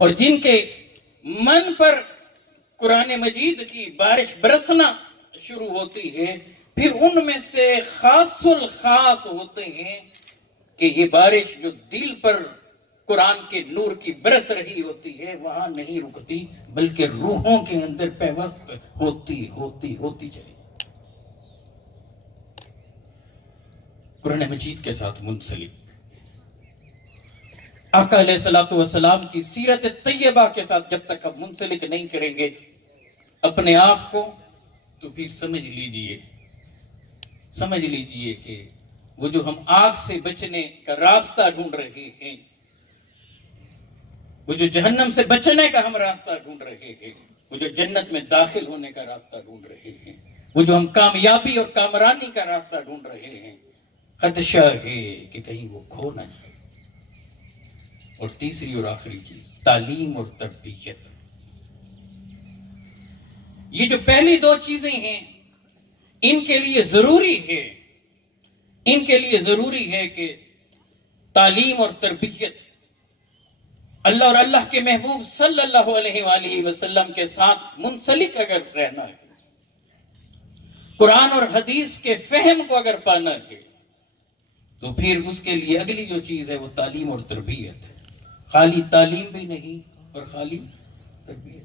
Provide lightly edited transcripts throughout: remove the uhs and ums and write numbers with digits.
اور جن کے من پر قرآن مجید کی بارش برسنا شروع ہوتی ہے، پھر ان میں سے خاص الخاص ہوتے ہیں کہ یہ بارش جو دل پر قرآن کے نور کی برس رہی ہوتی ہے وہاں نہیں رکتی، بلکہ روحوں کے اندر پیوست ہوتی چلی۔ قرآن مجید کے ساتھ منسلک آقا علیہ الصلوۃ والسلام کی سیرت طیبہ کے ساتھ جب تک ہم منسلک نہیں کریں گے اپنے آپ کو، تو پھر سمجھ لیجئے کہ وہ جو ہم آگ سے بچنے کا راستہ ڈھونڈ رہے ہیں، وہ جو جہنم سے بچنے کا ہم راستہ ڈھونڈ رہے ہیں، وہ جو جنت میں داخل ہونے کا راستہ ڈھونڈ رہے ہیں، وہ جو ہم کامیابی اور کامرانی کا راستہ ڈھونڈ رہے ہیں، خدشہ ہے کہ کہیں وہ کھو نہ جائے۔ اور تیسری اور آخری چیز، تعلیم اور تربیت۔ یہ جو پہلی دو چیزیں ہیں ان کے لیے ضروری ہے کہ تعلیم اور تربیت اللہ اور اللہ کے محبوب صلی اللہ علیہ وآلہ وسلم کے ساتھ منسلک اگر رہنا ہے، قرآن اور حدیث کے فہم کو اگر پانا ہے، تو پھر اس کے لیے اگلی جو چیز ہے وہ تعلیم اور تربیت ہے۔ خالی تعلیم بھی نہیں اور خالی تربیت۔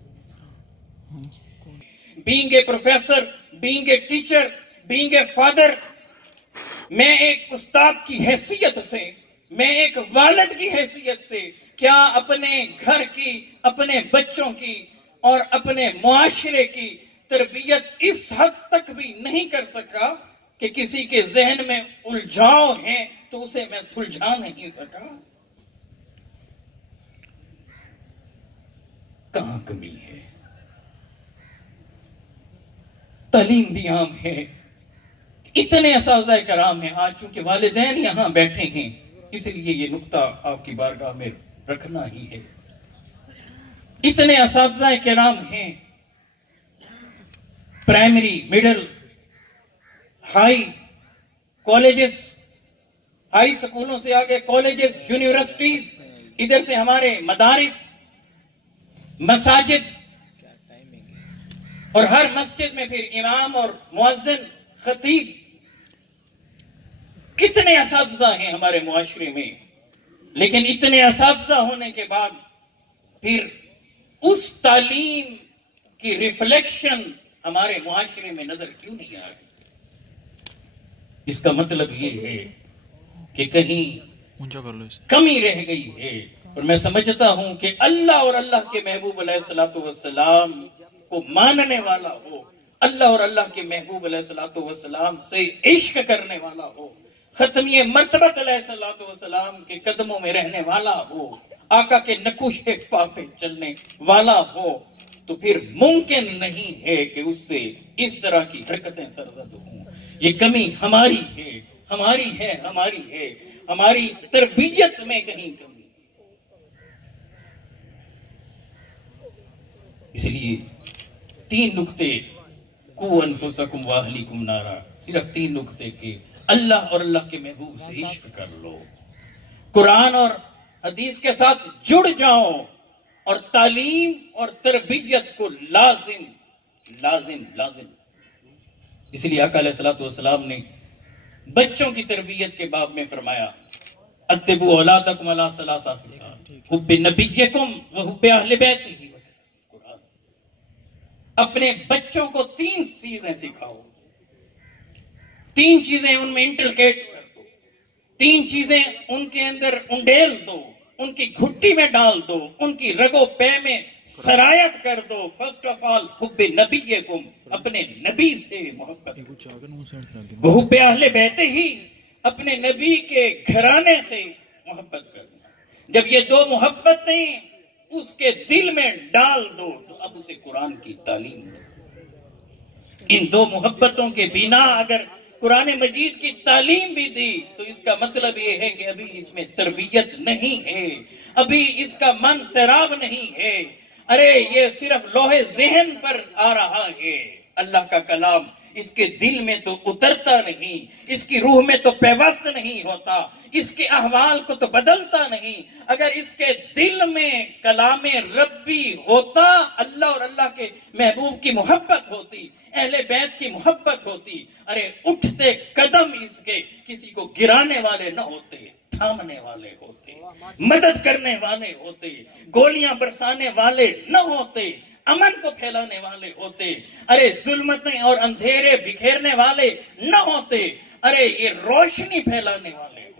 Being a professor, being a teacher, being a father, میں ایک استاد کی حیثیت سے، میں ایک والد کی حیثیت سے کیا اپنے گھر کی، اپنے بچوں کی اور اپنے معاشرے کی تربیت اس حد تک بھی نہیں کر سکا کہ کسی کے ذہن میں الجھاؤ ہیں تو اسے میں سلجھا نہیں سکا؟ کہاں کمی ہے؟ تعلیم بھی عام ہے، اتنے اساتذہ کرام ہیں، آج چونکہ والدین یہاں بیٹھے ہیں اس لیے یہ نقطہ آپ کی بارگاہ میں رکھنا ہی ہے۔ اتنے اساتذہ کرام ہیں، primary, middle, high colleges, high سکولوں سے آگے کالجز، یونیورسٹیز، ادھر سے ہمارے مدارس، مساجد، اور ہر مسجد میں پھر امام اور مؤذن، خطیب۔ کتنے اساتذہ ہیں ہمارے معاشرے میں، لیکن اتنے اساتذہ ہونے کے بعد پھر اس تعلیم کی ریفلیکشن ہمارے معاشرے میں نظر کیوں نہیں آ رہی؟ اس کا مطلب یہ ہے کہ کہیں کمی رہ گئی ہے۔ اور میں سمجھتا ہوں کہ اللہ اور اللہ کے محبوب علیہ الصلوۃ والسلام کو ماننے والا ہو، اللہ اور اللہ کے محبوب علیہ الصلوۃ والسلام سے عشق کرنے والا ہو، ختمی مرتبت علیہ الصلوۃ والسلام کے قدموں میں رہنے والا ہو، آقا کے نقوش پا پہ چلنے والا ہو، تو پھر ممکن نہیں ہے کہ اس سے اس طرح کی حرکتیں سرزد ہوں۔ یہ کمی ہماری ہے، ہماری تربیت میں کہیں کمی۔ اس لیے 3 نقطے، قو انفسکم واہلیکم نارا، صرف 3 نقطے کہ اللہ اور اللہ کے محبوب سے عشق کر لو، قرآن اور حدیث کے ساتھ جڑ جاؤ، اور تعلیم اور تربیت کو لازم۔ اس لیے آقا علیہ الصلوۃ والسلام نے بچوں کی تربیت کے باب میں فرمایا، ادبوا اولادکم علی 3 خصال، حب نبیکم وحب اہل بیتہ۔ اپنے بچوں کو 3 چیزیں سکھاؤ، 3 چیزیں ان میں انٹلکیٹ کر دو، 3 چیزیں ان کے اندر انڈیل دو، ان کی گھٹی میں ڈال دو، ان کی رگو پے میں سرایت کر دو۔ فرسٹ آف آل حب نبیکم، اپنے نبی سے محبت، حب اہل بیتہ ہی، اپنے نبی کے گھرانے سے محبت کرنا۔ جب یہ 2 محبتیں اس کے دل میں ڈال دو تو اب اسے قرآن کی تعلیم دو۔ ان 2 محبتوں کے بنا اگر قرآن مجید کی تعلیم بھی دی تو اس کا مطلب یہ ہے کہ ابھی اس میں تربیت نہیں ہے، ابھی اس کا من سیراب نہیں ہے۔ ارے یہ صرف لوح ذہن پر آ رہا ہے، اللہ کا کلام اس کے دل میں تو اترتا نہیں، اس کی روح میں تو پیوست نہیں ہوتا، اس کے احوال کو تو بدلتا نہیں۔ اگر اس کے دل میں کلام ربی ہوتا، اللہ اور اللہ کے محبوب کی محبت ہوتی، اہل بیت کی محبت ہوتی، ارے اٹھتے قدم اس کے کسی کو گرانے والے نہ ہوتے، تھامنے والے ہوتے، مدد کرنے والے ہوتے، گولیاں برسانے والے نہ ہوتے، امن کو پھیلانے والے ہوتے، ارے ظلمتیں اور اندھیرے بکھیرنے والے نہ ہوتے، ارے یہ روشنی پھیلانے والے